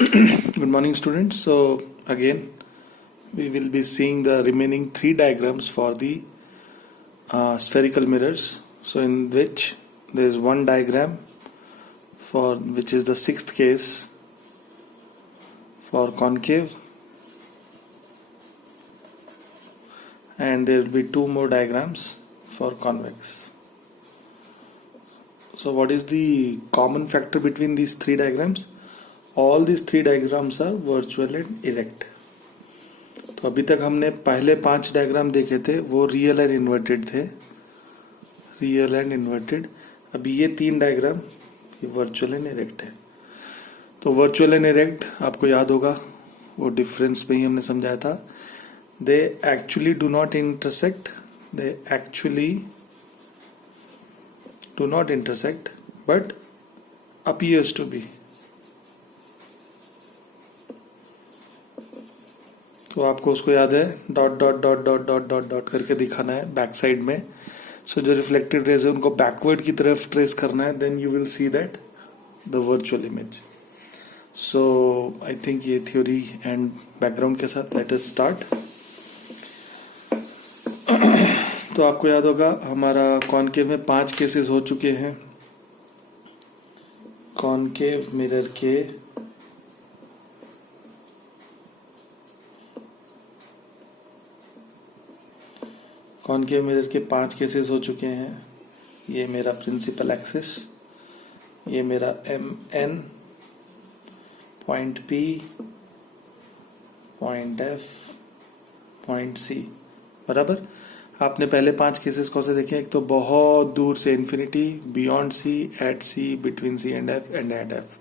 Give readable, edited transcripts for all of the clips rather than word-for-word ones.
Good morning, students. So again, we will be seeing the remaining three diagrams for the spherical mirrors. So in which there is one diagram for which is the sixth case for concave, and there will be two more diagrams for convex. So what is the common factor between these three diagrams? All these three diagrams are virtual and erect. तो अभी तक हमने पहले 5 diagram देखे थे, वो real and inverted थे, real and inverted. अभी ये 3 डायग्राम ये वर्चुअल एंड इरेक्ट है. तो वर्चुअल एंड इरेक्ट आपको याद होगा, वो डिफरेंस पे ही हमने समझाया था. They actually do not intersect, they actually do not intersect but appears to be. तो आपको उसको याद है, dot dot dot dot dot dot dot करके दिखाना है बैक साइड में. सो जो रिफ्लेक्टेड रेज है उनको बैकवर्ड की तरफ ट्रेस करना है, then you will see that the virtual image. So I think ये थ्योरी एंड बैकग्राउंड के साथ लेट अस स्टार्ट. तो आपको याद होगा हमारा कॉनकेव में 5 केसेस हो चुके हैं. कॉनकेव मिरर के कॉनकेव मिरर के 5 केसेस हो चुके हैं. ये मेरा प्रिंसिपल एक्सिस, ये मेरा MN, point P, point F, point C. बराबर. आपने पहले 5 केसेस कौन से देखे? एक तो बहुत दूर से infinity, beyond C, at C, between C and F and at F.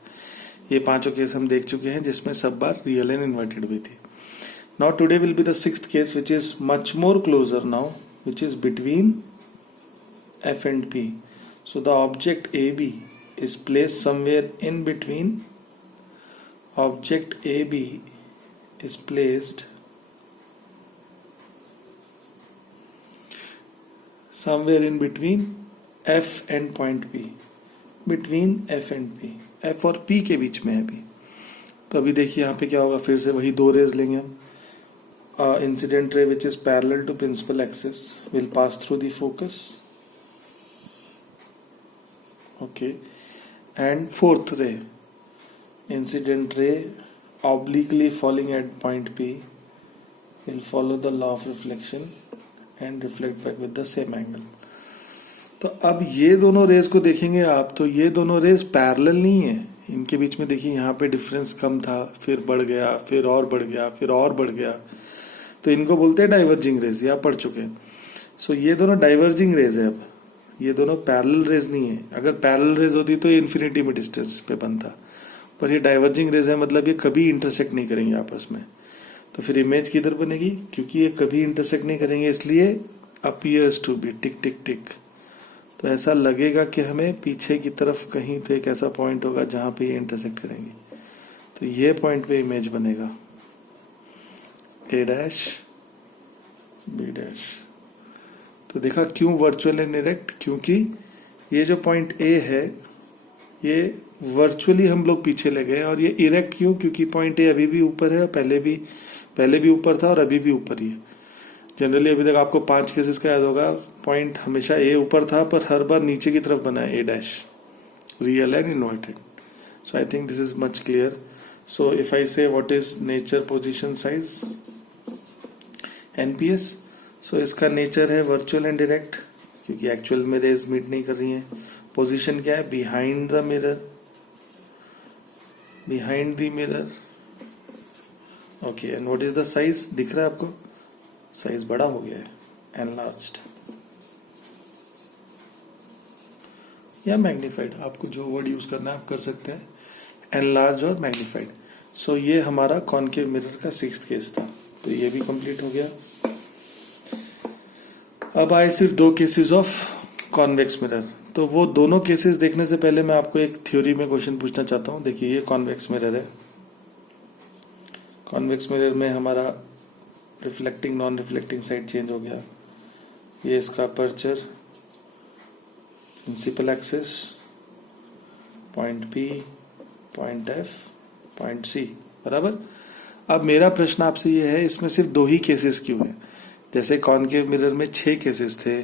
ये 5 केस हम देख चुके हैं जिसमें सब बार रियल एंड इन्वर्टेड भी थी. Now today will be the 6th case, which is much more closer now, which is between F and P. So the object AB is placed somewhere in between. Object AB is placed somewhere in between F and point P. Between F and P. F और P के बीच में है अभी. तो अभी देखिए यहाँ पे क्या होगा, फिर से वही 2 रेज लेंगे हम. Incident ray which is parallel to principal axis will pass through the focus. Okay. And 4th ray, incident ray obliquely falling at point P will follow the law of reflection and reflect back with the same angle. तो अब ये दोनों raise को देखेंगे आप, तो ये दोनों रेज पैरेलल नहीं है. इनके बीच में देखिए यहाँ पे डिफरेंस कम था, फिर बढ़ गया, फिर और बढ़ गया, फिर और बढ़ गया. तो इनको बोलते हैं डाइवर्जिंग रेज, या पढ़ चुके हैं. सो ये दोनों डाइवर्जिंग रेज है. अब ये दोनों पैरेलल रेज नहीं है. अगर पैरेलल रेज होती तो ये इन्फिनिटी में डिस्टेंस पे बनता, पर ये डाइवर्जिंग रेज है, मतलब ये कभी इंटरसेक्ट नहीं करेंगे आपस में. तो फिर इमेज किधर बनेगी? क्योंकि ये कभी इंटरसेक्ट नहीं करेंगे इसलिए अपीयर्स टू बी, टिक टिक टिक. तो ऐसा लगेगा कि हमें पीछे की तरफ कहीं तो एक ऐसा पॉइंट होगा जहां पे ये इंटरसेक्ट करेंगे. तो ये पॉइंट पे इमेज बनेगा A डैश B डैश. तो देखा क्यों वर्चुअल एंड इरेक्ट? क्योंकि ये जो पॉइंट A है ये वर्चुअली हम लोग पीछे ले गए, और ये इरेक्ट क्यों? क्योंकि पॉइंट A अभी भी ऊपर है, पहले भी ऊपर था और अभी भी ऊपर ही है. जनरली अभी तक आपको 5 केसेस का याद होगा, पॉइंट हमेशा A ऊपर था पर हर बार नीचे की तरफ बना है A dash, real and inverted. So I think this is much clear. So if I say what is nature position size NPS, so इसका नेचर है वर्चुअल एंड डायरेक्ट, क्योंकि एक्चुअल में रेज मीट नहीं कर रही है. पोजीशन क्या है? Behind the mirror, behind the mirror. Okay. And what is the size? दिख रहा है आपको? साइज बड़ा हो गया है, एनलार्ज्ड या मैग्नीफाइड. आपको जो वर्ड यूज करना है आप कर सकते हैं, एनलार्ज और मैग्नीफाइड. सो ये हमारा कॉनकेव मिरर का 6th केस था. तो ये भी कंप्लीट हो गया. अब आए सिर्फ 2 केसेस ऑफ कॉन्वेक्स मिरर. तो वो दोनों केसेस देखने से पहले मैं आपको एक थ्योरी में क्वेश्चन पूछना चाहता हूं. देखिए ये कॉन्वेक्स मिरर है. कॉन्वेक्स मिरर में हमारा reflecting non reflecting side change हो गया. ये इसका aperture, principal axis, point P, point F, point C, बराबर। अब मेरा प्रश्न आपसे ये है, इसमें सिर्फ 2 ही केसेस क्यों हैं? जैसे कॉनकेव मिरर में 6 केसेस थे,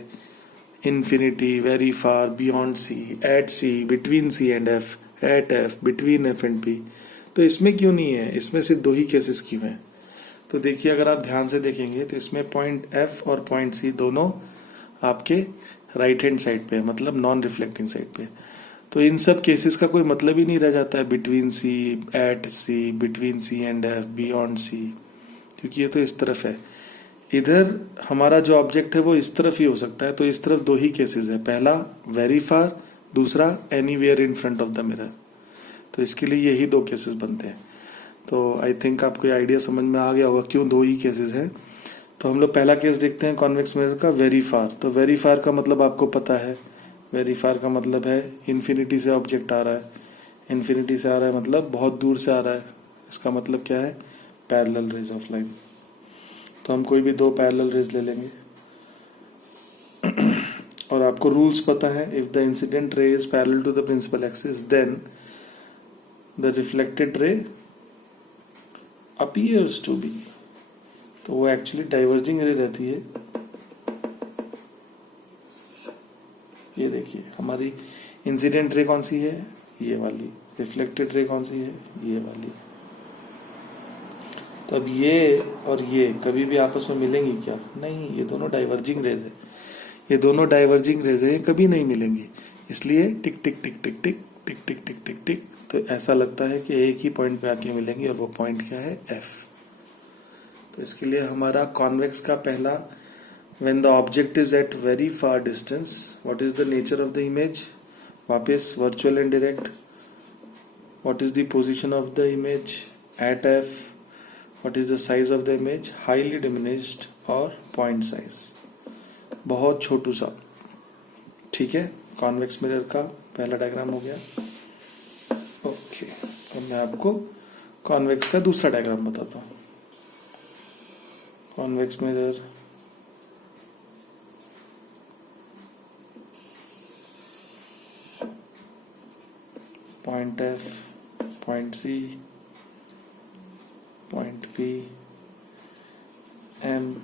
infinity, very far, beyond C, at C, between C and F, at F, between F and P. तो इसमें क्यों नहीं है? इसमें सिर्फ 2 ही केसेस क्यों हैं? तो देखिए, अगर आप ध्यान से देखेंगे तो इसमें पॉइंट एफ और पॉइंट सी दोनों आपके राइट हैंड साइड पे है, मतलब नॉन रिफ्लेक्टिंग साइड पे। तो इन सब केसेस का कोई मतलब ही नहीं रह जाता है, between C, at C, between C and F, beyond C, क्योंकि ये तो इस तरफ है। इधर हमारा जो ऑब्जेक्ट है वो इस तरफ ही हो सकता है, तो इस तरफ 2 ही केसेस है, पहला वेरी फार, दूसरा anywhere in front of the mirror. तो इसके लिए यही 2 केसेस बनते हैं। तो आई थिंक आपको ये आइडिया समझ में आ गया होगा क्यों 2 ही केसेस हैं। तो हम लोग पहला केस देखते हैं कॉन्वेक्स मिरर का, वेरी फार। तो वेरी फार का मतलब आपको पता है, वेरी फार का मतलब है इन्फिनिटी से ऑब्जेक्ट आ रहा है, इन्फिनिटी से आ रहा है मतलब बहुत दूर से आ रहा है। इसका मतलब क्या है? Parallel raise of line. तो हम कोई भी 2 पैरेलल रेज ले लेंगे और आपको रूल्स पता है, if the incident ray is parallel to the principal axis then the reflected ray appears to be, तो वो एक्चुअली डाइवर्जिंग रे रहती है। ये देखिए, हमारी इंसिडेंट रे कौन सी है? ये वाली। रिफ्लेक्टेड रे कौन सी है? ये वाली। तो अब ये और ये कभी भी आपस में मिलेंगी क्या? नहीं, ये दोनों डाइवर्जिंग रेज है, ये दोनों डाइवर्जिंग रेज है, कभी नहीं मिलेंगी। इसलिए टिक टिक टिक टिक टिक टिक टिक टिक टिक टिक, तो ऐसा लगता है कि एक ही पॉइंट पे आके मिलेंगी, और वो पॉइंट क्या है? एफ। तो इसके लिए हमारा कॉन्वेक्स का पहला, when the object is at very far distance, what is the nature of the image? वापिस virtual and direct. What is the position of the image at f? What is the size of the image? Highly diminished और point size, बहुत छोटू सा। ठीक है, convex mirror का पहला diagram हो गया। ओके, अब मैं आपको कॉन्वेक्स का दूसरा डायग्राम बताता हूँ। Convex mirror, point F, point C, point P, M,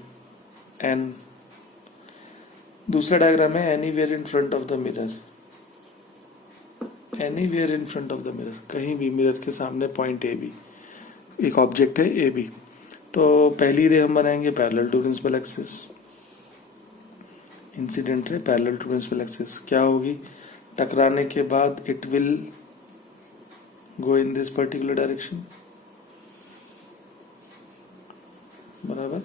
N. दूसरा डायग्राम है anywhere in front of the mirror. Anywhere in front of the mirror, कहीं भी मिरर के सामने पॉइंट ए बी, एक ऑब्जेक्ट है ए बी। तो पहली रे हम बनाएंगे parallel to principal axis, incident ray parallel to principal axis. क्या होगी? टकराने के बाद it will go in this particular direction, बराबर।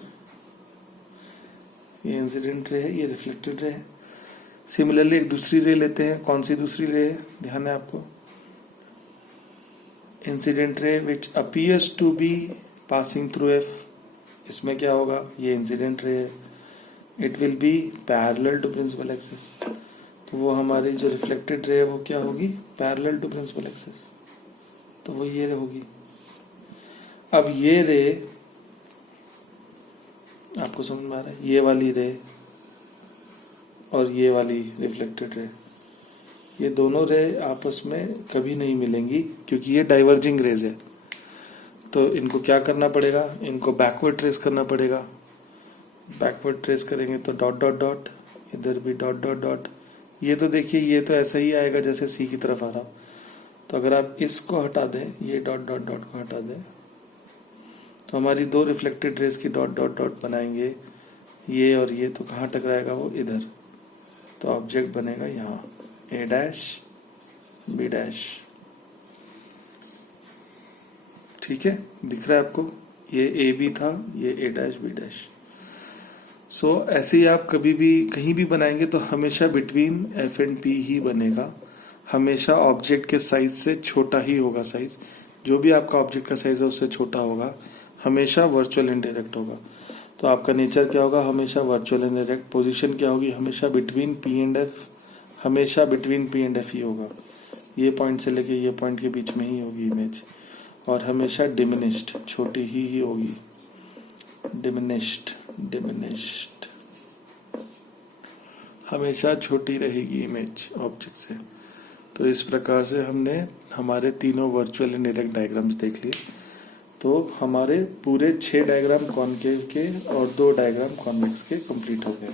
ये इंसिडेंट रे है, ये रिफ्लेक्टेड रे है। सिमिलरली एक दूसरी रे लेते हैं। कौन सी दूसरी रे है? ध्यान है आपको, incident ray which appears to be passing through F. इसमें क्या होगा? ये इंसिडेंट रे है, it will be parallel to principal axis. तो वो हमारी जो रिफ्लेक्टेड रे है वो क्या होगी? पैरेलल टू प्रिंसिपल एक्सिस, तो वो ये रे होगी। अब ये रे आपको समझ में आ रहा है? ये वाली रे और ये वाली रिफ्लेक्टेड रे, ये दोनों रे आपस में कभी नहीं मिलेंगी, क्योंकि ये डाइवर्जिंग रेज है। तो इनको क्या करना पड़ेगा? इनको बैकवर्ड ट्रेस करना पड़ेगा। बैकवर्ड ट्रेस करेंगे तो डॉट डॉट डॉट, इधर भी डॉट डॉट डॉट। ये तो देखिए, ये तो ऐसा ही आएगा जैसे सी की तरफ आ रहा। तो अगर आप इसको हटा दें, ये डॉट डॉट डॉट को हटा दें, तो हमारी 2 रिफ्लेक्टेड रेज की डॉट डॉट डॉट बनाएंगे, ये और ये। तो कहाँ टकराएगा वो? इधर। तो ऑब्जेक्ट बनेगा यहाँ, ए डैश बी डैश। ठीक है, दिख रहा है आपको? ये ए बी था, ये ए डैश बी डैश। सो ऐसे ही आप कभी भी कहीं भी बनाएंगे तो हमेशा बिटवीन एफ एंड पी ही बनेगा। हमेशा ऑब्जेक्ट के साइज से छोटा ही होगा साइज, जो भी आपका ऑब्जेक्ट का साइज है उससे छोटा होगा। हमेशा वर्चुअल एंड डायरेक्ट होगा। तो आपका नेचर क्या होगा? हमेशा वर्चुअल एंड डायरेक्ट। पोजीशन क्या होगी? हमेशा बिटवीन पी एंड एफ, हमेशा बिटवीन पी एंड एफ ही होगा। ये पॉइंट से लेके ये पॉइंट के बीच में ही होगी इमेज, और हमेशा डिमिनिश्ड, छोटी ही होगी। डिमिनिश्ड, डिमिनिश्ड, हमेशा छोटी रहेगी इमेज ऑब्जेक्ट से। तो इस प्रकार से हमने हमारे तीनों वर्चुअल इनडायरेक्ट डायग्राम्स देख लिए। तो हमारे पूरे 6 डायग्राम कॉनकेव के और 2 डायग्राम कॉन्वेक्स के कंप्लीट हो गए।